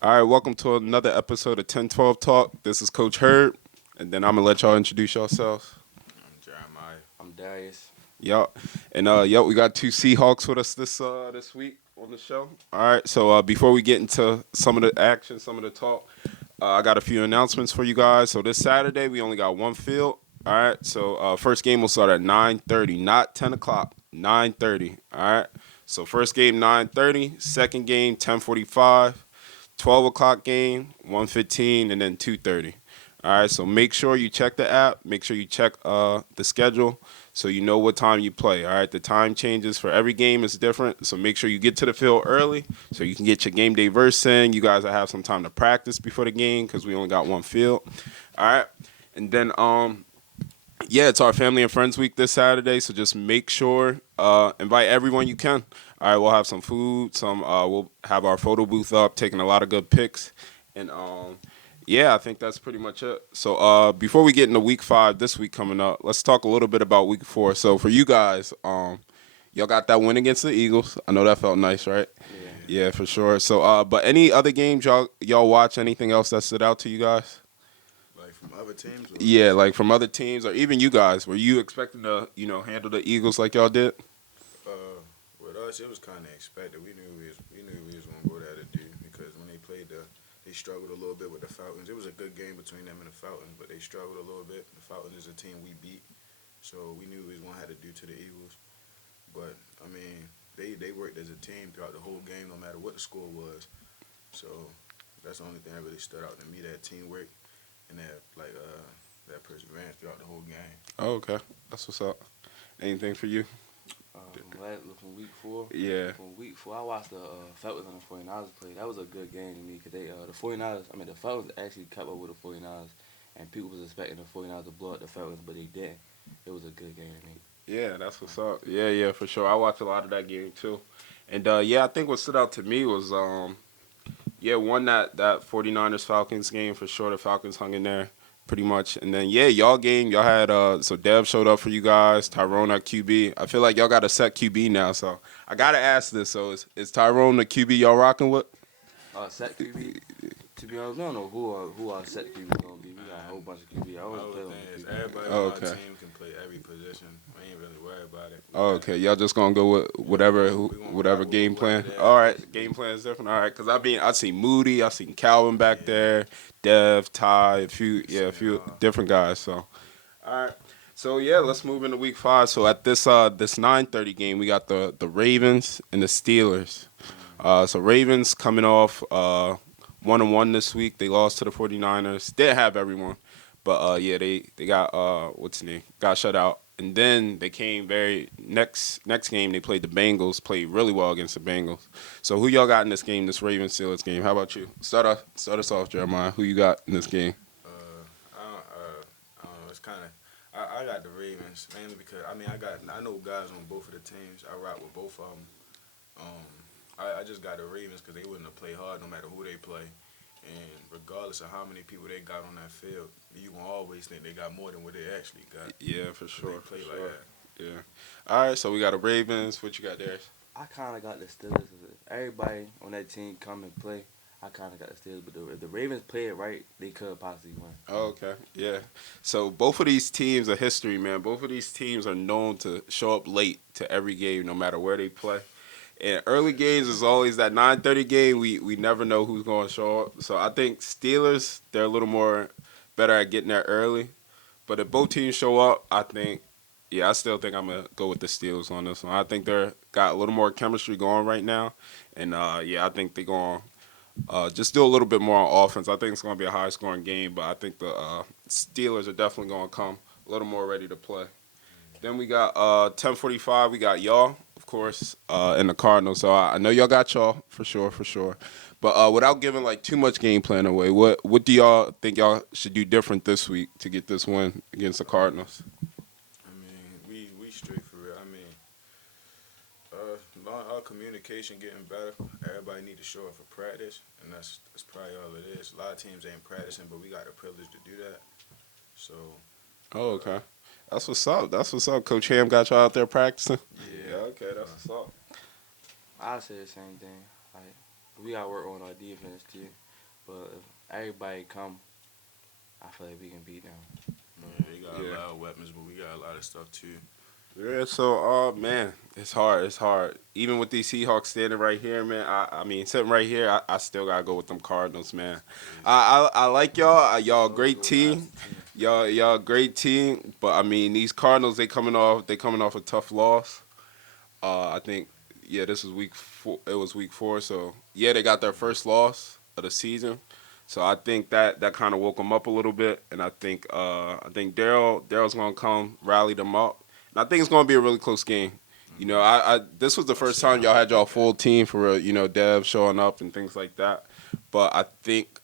All right, welcome to another episode of 1012 Talk. This is Coach Herb, and then I'm gonna let y'all introduce yourselves. I'm Jeremiah. I'm Darius. Yup, and we got two Seahawks with us this week on the show. All right, so before we get into some of the action, some of the talk, I got a few announcements for you guys. So this Saturday we only got one field. All right, so first game will start at 9:30, not 10 o'clock. 9:30. All right. So first game 9:30, second game 10:45. 12 o'clock game, 1:15, and then 2:30. All right, so make sure you check the app. Make sure you check the schedule so you know what time you play. All right, the time changes for every game is different, so make sure you get to the field early so you can get your game day verse in. You guys will have some time to practice before the game because we only got one field. All right, and then yeah, it's our family and friends week this Saturday, so just make sure invite everyone you can. All right, we'll have some food, we'll have our photo booth up, taking a lot of good pics, and yeah, I think that's pretty much it. So before we get into week 5 this week coming up, let's talk a little bit about week 4. So for you guys, y'all got that win against the Eagles. I know that felt nice, right? Yeah. Yeah, for sure. So but any other games y'all watch? Anything else that stood out to you guys? Like from other teams? Or Yeah, like from other teams or even you guys. Were you expecting to, handle the Eagles like y'all did? with us, it was kind of expected. We knew we was gonna go there to do because when they struggled a little bit with the Falcons. It was a good game between them and the Falcons, but they struggled a little bit. The Falcons is a team we beat, so we knew we was gonna have to do to the Eagles. But I mean, they worked as a team throughout the whole game, no matter what the score was. So that's the only thing that really stood out to me: that teamwork and that perseverance throughout the whole game. Oh, okay. That's what's up. Anything for you? From week 4. Yeah. From week 4, I watched the Falcons and the 49ers play. That was a good game to me because the 49ers, the Falcons actually kept up with the 49ers, and people was expecting the 49ers to blow up the Falcons, but they didn't. It was a good game to me. Yeah, that's what's up. Yeah, for sure. I watched a lot of that game too. And yeah, I think what stood out to me was yeah, one that 49ers Falcons game for sure. The Falcons hung in there pretty much. And then yeah, y'all had so Dev showed up for you guys, Tyrone at QB. I feel like y'all got a set QB now, so I gotta ask this. So is Tyrone the QB y'all rocking with? Set QB. To be honest, we don't know who our set QB gonna be. We got a whole bunch of QB. I always Other play thing on is, QB. everybody Oh, on our okay. team can play every position. We ain't really worried about it. Oh, okay, y'all just gonna go with whatever rock game with plan. whatever All right, it is. game plan is different. All right, because I seen Moody, I seen Calvin back Yeah. there, Dev, Ty, a Seen it few all. different guys. So, all right. So yeah, let's move into week 5. So at this 9:30 game, we got the Ravens and the Steelers. So Ravens coming off 1-1 this week. They lost to the 49ers. Didn't have everyone, but yeah, they got what's his name? Got shut out. And then they came very next game. They played the Bengals. Played really well against the Bengals. So who y'all got in this game? This Ravens Steelers game. How about you? Start us off, Jeremiah. Who you got in this game? I don't know. It's kind of I got the Ravens mainly because I know guys on both of the teams. I rock with both of them. I just got the Ravens because they wouldn't have played hard no matter who they play. And regardless of how many people they got on that field, you gonna always think they got more than what they actually got. Yeah, for They sure. play For like sure. that. Yeah. All right. So we got the Ravens. What you got there? I kind of got the Steelers. Everybody on that team come and play. I kind of got the Steelers, but if the Ravens play it right, they could possibly win. Oh, okay. Yeah. So both of these teams are history, man. Both of these teams are known to show up late to every game, no matter where they play. And early games is always that 9:30 game. We never know who's going to show up. So I think Steelers they're a little more better at getting there early. But if both teams show up, I think yeah, I still think I'm gonna go with the Steelers on this one. I think they're got a little more chemistry going right now, and yeah, I think they're going just do a little bit more on offense. I think it's going to be a high scoring game, but I think the Steelers are definitely going to come a little more ready to play. Then we got 10:45. We got y'all, of course, and the Cardinals. So I know y'all got y'all for sure, for sure. But without giving like too much game plan away, what do y'all think y'all should do different this week to get this win against the Cardinals? I mean, we straight for real. Our communication getting better. Everybody need to show up for practice, and that's probably all it is. A lot of teams ain't practicing, but we got the privilege to do that. So Oh, okay. That's what's up. That's what's up. Coach Ham got y'all out there practicing. yeah, Yeah, okay, that's what's up. I say the same thing. Like we gotta work on our defense too. But if everybody come, I feel like we can beat them. Yeah, they got Yeah. a lot of weapons, but we got a lot of stuff too. Yeah, so man, it's hard. It's hard. Even with these Seahawks standing right here, man. I mean, sitting right here, I still gotta go with them Cardinals, man. I like y'all. Y'all a I always great go with the team. opposite team. Y'all a great team. But I mean, these Cardinals, they coming off a tough loss. I think yeah, this was week 4. It was week 4. So yeah, they got their first loss of the season. So I think that kind of woke them up a little bit, and I think Daryl's gonna come rally them up, and I think it's gonna be a really close game. I this was the first time y'all had y'all full team for real. Dev showing up and things like that. But I think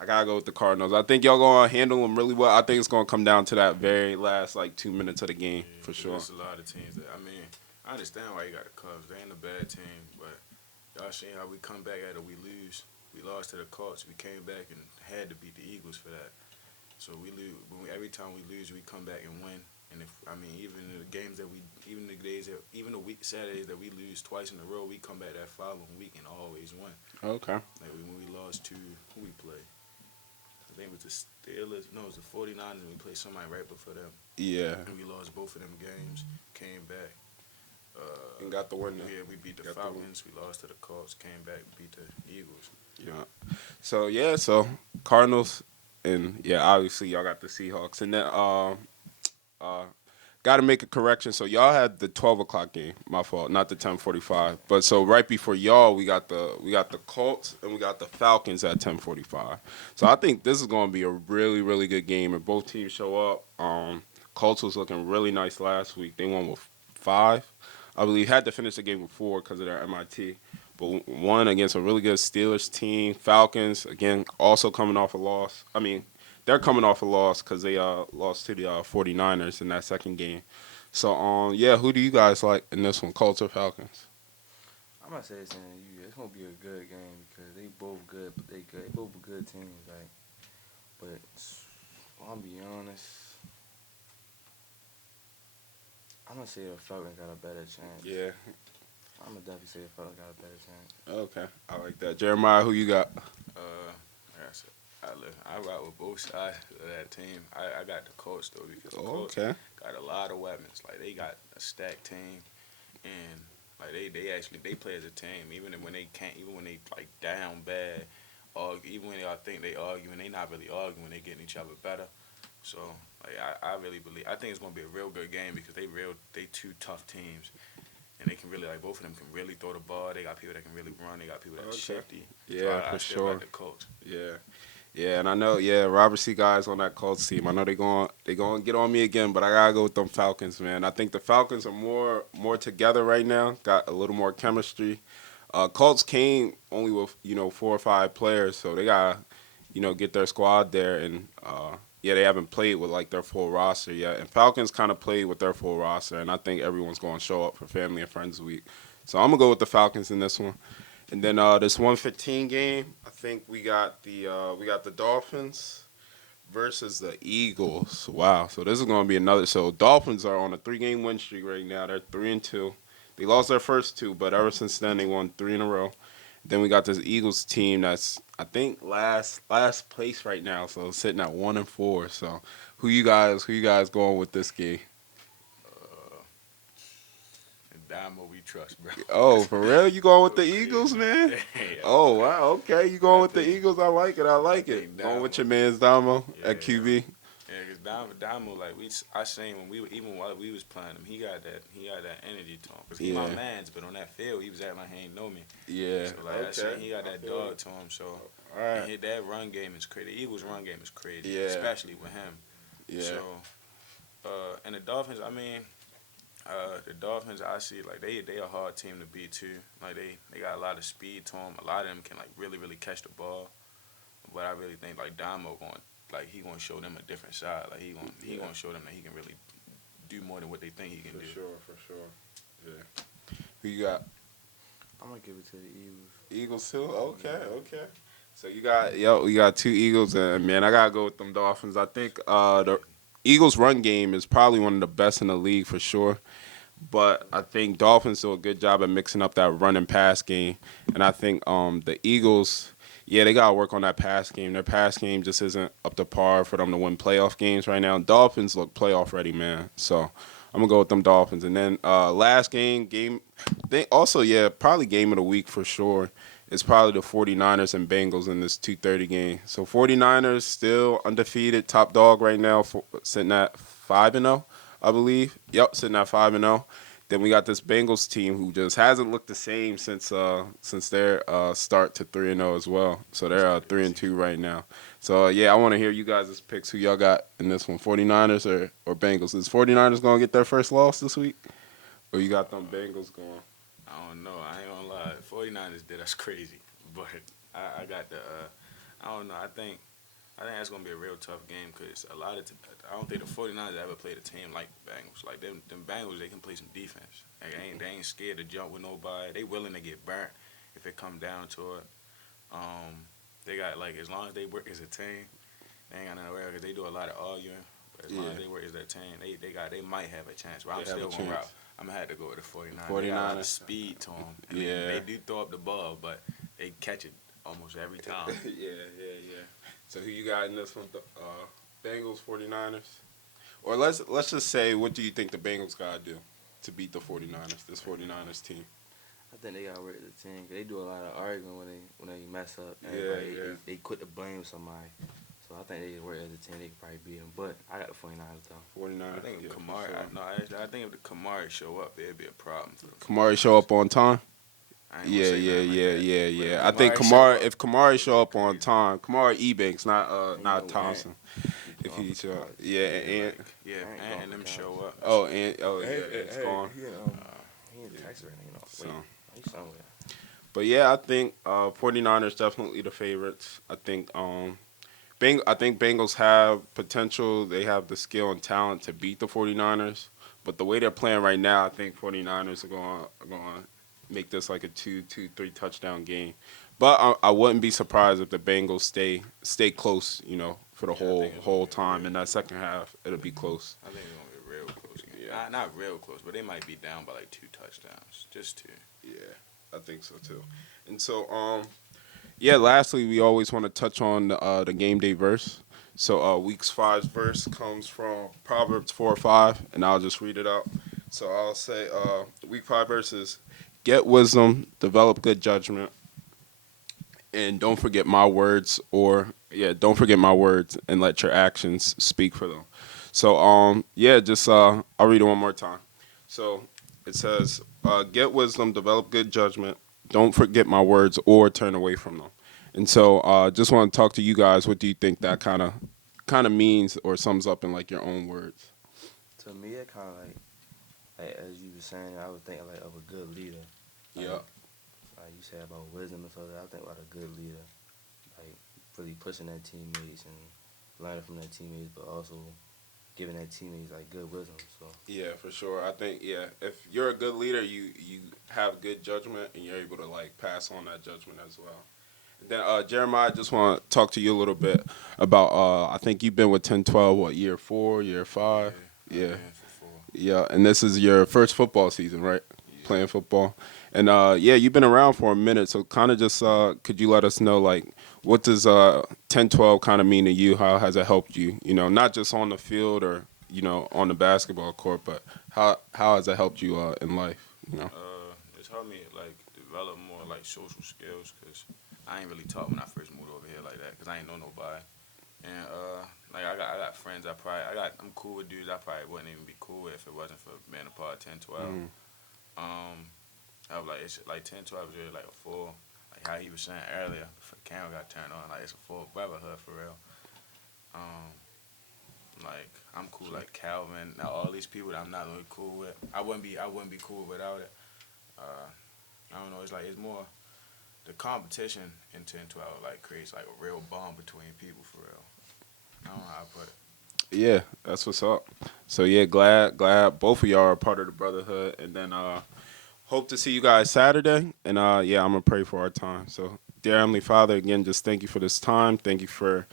I gotta go with the Cardinals. I think y'all gonna handle them really well. I think it's gonna come down to that very last 2 minutes of the game Yeah, for 'cause sure. there's a lot of teams that I understand why you got the Cubs. They ain't a bad team, but y'all seen how we come back at it. We lose. We lost to the Colts. We came back and had to beat the Eagles for that. So we lose. Every time we lose, we come back and win. And even the games that even the days that, even the week Saturdays that we lose twice in a row, we come back that following week and always win. Okay. Like when we lost to who we played. I think it was the Steelers. No, it was the 49ers, and we played somebody right before them. Yeah. And we lost both of them games. Came back. And got the win. Yeah, we beat the Got the win. Falcons. We lost to the Colts. Came back, beat the Eagles. Yeah. So Cardinals, and yeah, obviously y'all got the Seahawks, and then got to make a correction. So y'all had the 12 o'clock game. My fault, not the 10:45. But so right before y'all, we got the Colts and we got the Falcons at 10:45. So I think this is going to be a really really good game, and both teams show up. Colts was looking really nice last week. They won with 5. I believe had to finish the game with 4 because of their MIT. But won against a really good Steelers team. Falcons, again, also coming off a loss. I mean, they're coming off a loss because they lost to the 49ers in that second game. So, yeah, who do you guys like in this one, Colts or Falcons? I'm gonna say the same as you. It's gonna be a good game because they both good, but they good. They both good teams, like. But I'm gonna be honest. I'm gonna say the Falcons got a better chance. Yeah. I'm gonna definitely say the Falcons got a better chance. Okay, I like that. Jeremiah, who you got? Like I said, I rock with both sides of that team. I got the Colts though because the Colts Okay. got a lot of weapons. Like they got a stacked team, and like they play as a team. Even when they can't, even when they like down bad, even when y'all think they arguing, they not really arguing. They getting each other better. So like I really believe. I think it's gonna be a real good game because they two tough teams. And they can really, both of them can really throw the ball. They got people that can really run. They got people that's shifty. Yeah, so I for still sure. like the Colts. Yeah, and I know, Robert C. guys on that Colts team. I know they going to get on me again, but I gotta go with them Falcons, man. I think the Falcons are more together right now. Got a little more chemistry. Colts came only with 4 or 5 players, so they gotta get their squad there, and they haven't played with their full roster yet. And Falcons kind of played with their full roster, and I think everyone's going to show up for Family and Friends Week. So I'm gonna go with the Falcons in this one. And then this 1:15 game, I think we got the Dolphins versus the Eagles. Wow, so this is going to be another. So Dolphins are on a 3-game win streak right now. They're 3-2. They lost their first 2, but ever since then they won 3 in a row. Then we got this Eagles team that's I think last place right now, so sitting at 1-4. So who you guys going with this game? And Damo, we trust, bro. Oh, for real? You going with the Eagles, man? Yeah. Oh, wow. Okay, you going with the think- Eagles? I like it. think Going Damo. with your man's Damo Yeah. at QB. Yeah, because Damo, I seen when even while we was playing him, he got that energy to him. Cause he my Yeah. man's, but on that field, he was acting like he ain't know me. Yeah. So I seen he got that dog to him. So All right. and that run game is crazy. The Eagles' run game is crazy, Yeah. especially with him. Yeah. So, and the Dolphins, the Dolphins, I see they a hard team to beat too. Like they got a lot of speed to them. A lot of them can really really catch the ball. But I really think Damo he gonna show them a different side. Like he gonna show them that he can really do more than what they think he can do. For sure. Yeah. Who you got? I'm gonna give it to the Eagles. Eagles too? Okay. So you got 2 Eagles, and man, I gotta go with them Dolphins. I think the Eagles' run game is probably one of the best in the league for sure. But I think Dolphins do a good job at mixing up that run and pass game, and I think the Eagles, Yeah, they gotta work on that pass game. Their pass game just isn't up to par for them to win playoff games right now. Dolphins look playoff ready, man. So I'm gonna go with them Dolphins. And then last game, they also probably game of the week for sure. It's probably the 49ers and Bengals in this 2:30 game. So 49ers still undefeated, top dog right now, sitting at 5-0, I believe. Yep, sitting at 5-0. Then we got this Bengals team who just hasn't looked the same since their start to 3-0 as well. So they're 3-2 right now. So I want to hear you guys' picks. Who y'all got in this one, 49ers or Bengals? Is 49ers going to get their first loss this week? Or you got them Bengals going? I don't know. I ain't gonna lie. 49ers did us crazy, but I got the. I don't know. I think that's gonna be a real tough game because I don't think the 49ers ever played a team like the Bengals. Like them Bengals, they can play some defense. Like, they ain't scared to jump with nobody. They willing to get burnt if it come down to it. They got like as long as they work as a team, they ain't got nothing to worry because they do a lot of arguing. But as long as they work as a team, they might have a chance. But I'm still gonna route. I'm gonna have to go with the 49ers. They got a lot of speed to them. And they do throw up the ball, but they catch it almost every time. Yeah. So who you got in this one? Bengals, 49ers? Or let's just say, what do you think the Bengals got to do to beat the 49ers, this 49ers team? I think they gotta work as a team. 'Cause they do a lot of arguing when they mess up. They quit to blame somebody. So I think they work as a team. They could probably beat them. But I got the 49ers though. 49ers. I think if Kamari, sure. I think if the Kamari show up, it'd be a problem. Kamari show up on time? Yeah. I think if Kamari show up on time, Kamari Ebanks, not Thompson. If he show up, and them show up. It's gone. He in Texas right now. So. He's somewhere. But I think 49ers definitely the favorites. I think Bengals have potential. They have the skill and talent to beat the 49ers. But the way they're playing right now, I think 49ers are going to make this like a 2-3 touchdown game. But I wouldn't be surprised if the Bengals stay close, for the whole time. In that second half, it'll be close. I think it's going to be a real close game. Yeah. Not real close, but they might be down by like 2 touchdowns. Just 2. Yeah, I think so too. And so, lastly, we always want to touch on the game day verse. So week 5's verse comes from Proverbs 4:5, and I'll just read it out. So I'll say week 5 verse is, get wisdom, develop good judgment, and don't forget my words, don't forget my words, and let your actions speak for them. So I'll read it one more time. So it says, get wisdom, develop good judgment, don't forget my words or turn away from them. And so just want to talk to you guys. What do you think that kind of means or sums up in like your own words? To me, it kind of like as you were saying, I was thinking like of a good leader. Like you said about wisdom and stuff. I think about a good leader, like really pushing their teammates and learning from their teammates, but also giving their teammates like good wisdom. So yeah, for sure. I think if you're a good leader, you have good judgment and you're able to like pass on that judgment as well. Then Jeremiah, I just want to talk to you a little bit about. I think you've been with 10-12. What, year 4, year 5? Yeah. Yeah, and this is your first football season, right? Yeah. Playing football, and you've been around for a minute. So kind of just could you let us know like what does 10-12 kind of mean to you? How has it helped you? Not just on the field or on the basketball court, but how has it helped you in life? It's helped me like develop more like social skills because I ain't really taught when I first moved over here like that because I ain't know nobody. And like I got friends I'm cool with dudes I probably wouldn't even be cool with if it wasn't for being a part of 10-12. I was like, it's like 10-12 is really like a full, like how he was saying earlier before the camera got turned on, like it's a full brotherhood for real. Like I'm cool like Calvin, now all these people that I'm not really cool with, I wouldn't be cool without it. I don't know, it's more the competition in 10-12 like creates like a real bond between people for real. I don't know how to put it. Yeah, that's what's up. So glad both of y'all are part of the brotherhood, and then hope to see you guys Saturday. And I'm gonna pray for our time. So dear Heavenly Father, again, just thank you for this time. Thank you for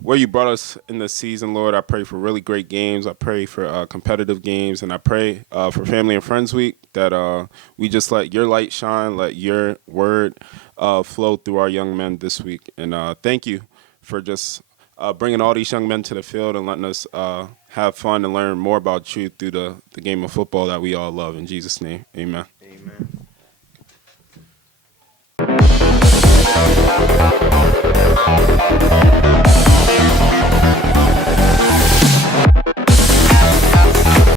where you brought us in this season, Lord. I pray for really great games. I pray for competitive games, and I pray for Family and Friends Week. that we just let your light shine, let your word flow through our young men this week. And thank you for just bringing all these young men to the field and letting us have fun and learn more about you through the game of football that we all love. In Jesus' name, amen.